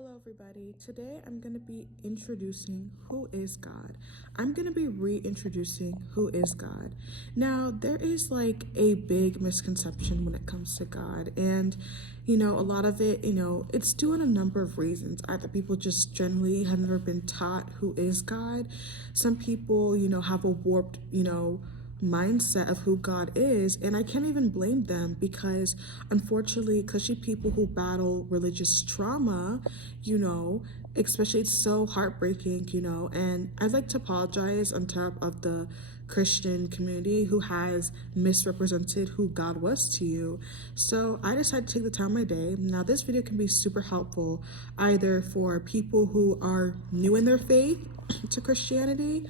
Hello everybody. Today I'm going to be introducing who is God. I'm going to be reintroducing who is God. Now, there is like a big misconception when it comes to God, and a lot of it, it's due on a number of reasons. Either people just generally have never been taught who is God. Some people, have a warped, mindset of who God is, and I can't even blame them because unfortunately cushy people who battle religious trauma, especially it's so heartbreaking, and I'd like to apologize on top of the Christian community who has misrepresented who God was to you. So I decided to take the time of my day. Now this video can be super helpful either for people who are new in their faith to Christianity,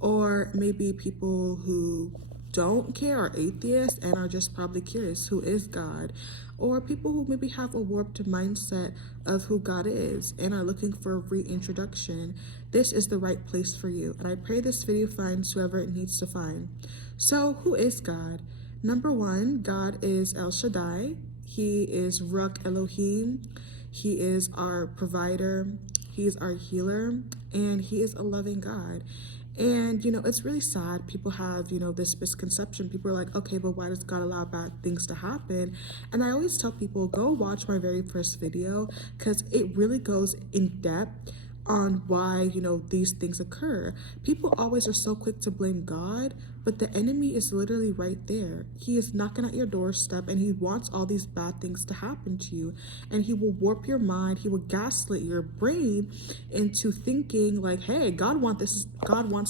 or maybe people who don't care, are atheists and are just probably curious who is God, or people who maybe have a warped mindset of who God is and are looking for a reintroduction. This is the right place for you, and I pray this video finds whoever it needs to find. So who is God? Number one, God is El Shaddai. He is Ruach Elohim. He is our provider. He is our healer, and he is a loving God. And, it's really sad. People have, this misconception. People are like, okay, but why does God allow bad things to happen? And I always tell people, go watch my very first video because it really goes in depth on why, these things occur. People always are so quick to blame God, but the enemy is literally right there. He is knocking at your doorstep and he wants all these bad things to happen to you. And he will warp your mind. He will gaslight your brain into thinking like, hey, God wants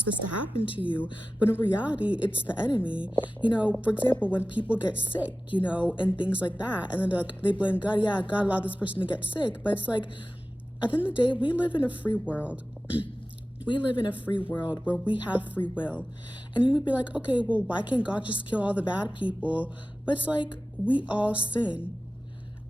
this to happen to you. But in reality, it's the enemy. For example, when people get sick, and things like that, and then they blame God. Yeah, God allowed this person to get sick. But it's like, at the end of the day, we live in a free world. We live in a free world where we have free will. And you would be like, okay, well, why can't God just kill all the bad people? But it's like, we all sin.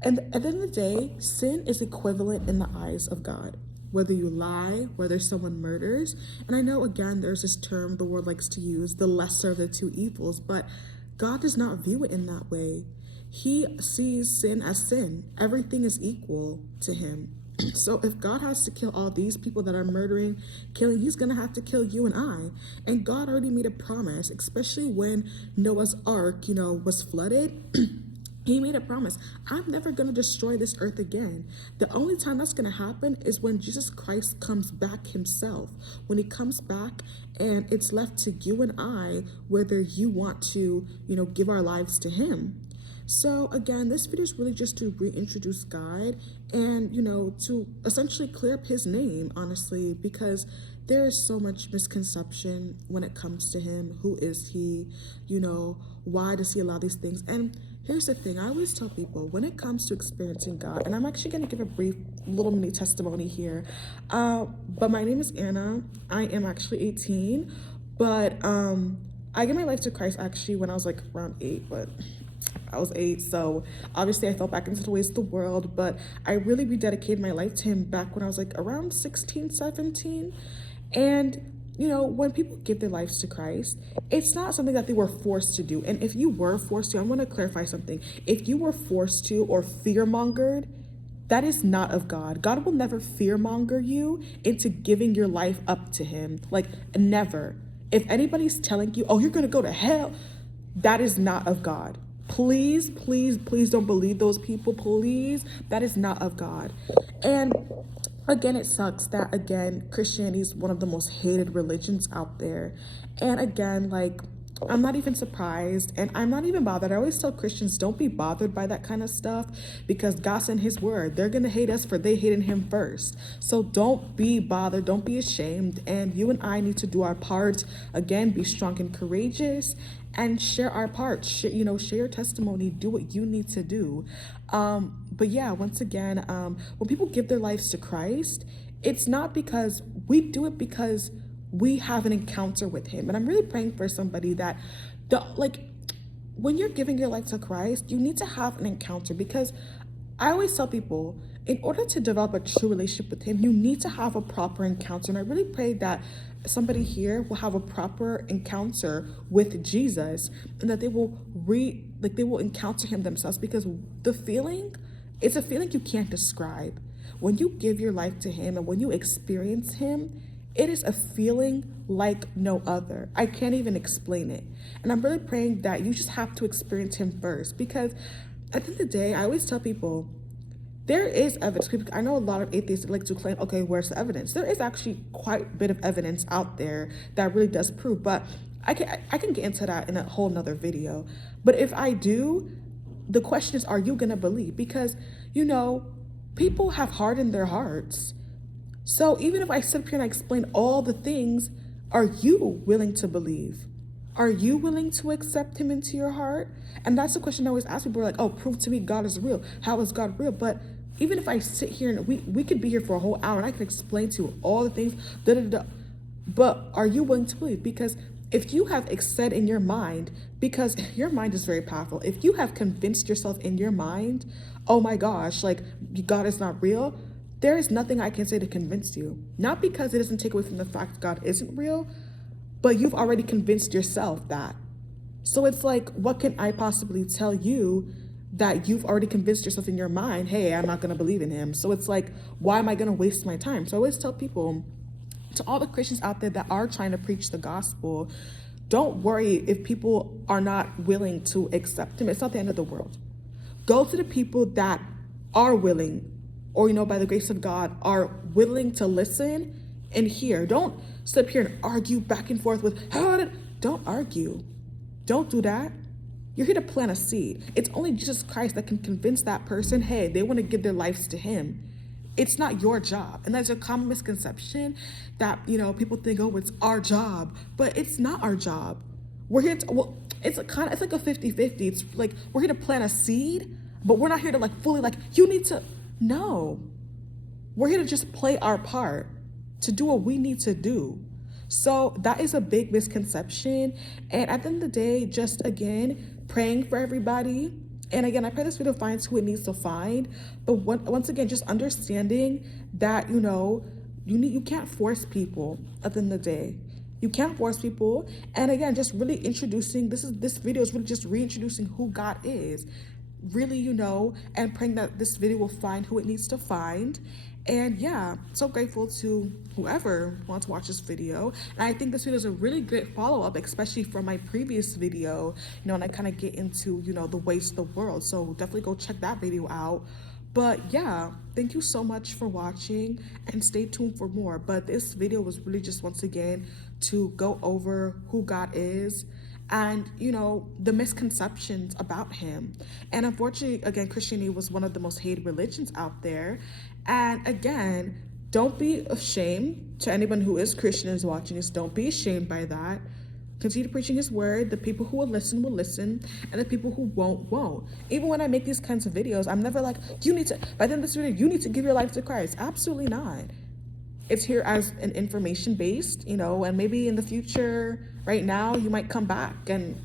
And at the end of the day, sin is equivalent in the eyes of God. Whether you lie, whether someone murders. And I know, again, there's this term the world likes to use, the lesser of the two evils. But God does not view it in that way. He sees sin as sin. Everything is equal to him. So if God has to kill all these people that are murdering, killing, he's going to have to kill you and I. And God already made a promise, especially when Noah's ark, was flooded. He made a promise. I'm never going to destroy this earth again. The only time that's going to happen is when Jesus Christ comes back himself. When he comes back, and it's left to you and I whether you want to, give our lives to him. So again, this video is really just to reintroduce God and, to essentially clear up his name, honestly, because there is so much misconception when it comes to him. Who is he? Why does he allow these things? And here's the thing. I always tell people when it comes to experiencing God, and I'm actually going to give a brief little mini testimony here. But my name is Anna. I am actually 18, but I gave my life to Christ actually when I was like around 8, but I was 8, so obviously I fell back into the ways of the world, but I really rededicated my life to him back when I was like around 16, 17. And when people give their lives to Christ, it's not something that they were forced to do. And if you were forced to, I'm going to clarify something. If you were forced to or fear-mongered, that is not of God. God will never fear-monger you into giving your life up to him. Like, never. If anybody's telling you, oh, you're going to go to hell, that is not of God. Please, please, please don't believe those people. Please, that is not of God. And again, it sucks that, again, Christianity is one of the most hated religions out there. And again, like, I'm not even surprised, and I'm not even bothered. I always tell Christians, don't be bothered by that kind of stuff, because God sent his word. They're going to hate us for they hated him first. So don't be bothered. Don't be ashamed. And you and I need to do our part. Again, be strong and courageous and share our part. Share your testimony. Do what you need to do. But yeah, once again, when people give their lives to Christ, it's not because we do it because we have an encounter with him. And I'm really praying for somebody that, when you're giving your life to Christ, you need to have an encounter, because I always tell people, in order to develop a true relationship with him, you need to have a proper encounter. And I really pray that somebody here will have a proper encounter with Jesus, and that they will encounter him themselves, because it's a feeling you can't describe. When you give your life to him and when you experience him, it is a feeling like no other. I can't even explain it. And I'm really praying that you just have to experience him first, because at the end of the day, I always tell people, there is evidence. I know a lot of atheists like to claim, okay, where's the evidence? There is actually quite a bit of evidence out there that really does prove, but I can get into that in a whole nother video. But if I do, the question is, are you gonna believe? Because, you know, people have hardened their hearts. So even if I sit up here and I explain all the things, are you willing to believe? Are you willing to accept him into your heart? And that's the question I always ask people. Like, oh, prove to me God is real. How is God real? But even if I sit here and we could be here for a whole hour and I can explain to you all the things, but are you willing to believe? Because if you have said in your mind, because your mind is very powerful, if you have convinced yourself in your mind, oh my gosh, like God is not real, there is nothing I can say to convince you. Not because it doesn't take away from the fact God isn't real, but you've already convinced yourself that. So it's like, what can I possibly tell you that you've already convinced yourself in your mind, hey, I'm not going to believe in him. So it's like, why am I going to waste my time? So I always tell people, to all the Christians out there that are trying to preach the gospel, don't worry if people are not willing to accept him. It's not the end of the world. Go to the people that are willing, or, you know, by the grace of God, are willing to listen and hear. Don't sit here and argue back and forth with, don't argue. Don't do that. You're here to plant a seed. It's only Jesus Christ that can convince that person, hey, they want to give their lives to him. It's not your job. And that's a common misconception that, you know, people think, oh, it's our job, but it's not our job. We're here to, well, it's like a 50-50. It's like, we're here to plant a seed, but we're not here to like fully like, you need to, no. We're here to just play our part, to do what we need to do. So that is a big misconception. And at the end of the day, just again, praying for everybody. And again, I pray this video finds who it needs to find. But once again, just understanding that, you know, you can't force people at the end of the day. You can't force people. And again, just really introducing, this video is really just reintroducing who God is. Really, you know, and praying that this video will find who it needs to find. And yeah, so grateful to whoever wants to watch this video. And I think this video is a really great follow-up, especially from my previous video, you know, and I kind of get into, you know, the ways of the world. So definitely go check that video out. But yeah, thank you so much for watching and stay tuned for more. But this video was really just, once again, to go over who God is and, you know, the misconceptions about him. And unfortunately, again, Christianity was one of the most hated religions out there. And again, don't be ashamed. To anyone who is Christian and is watching this, don't be ashamed by that. Continue preaching his word. The people who will listen, and the people who won't. Even when I make these kinds of videos, I'm never like, you need to, by the end of this video, you need to give your life to Christ. Absolutely not. It's here as an information based, you know, and maybe in the future, right now, you might come back and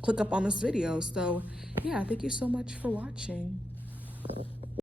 click up on this video. So yeah, thank you so much for watching.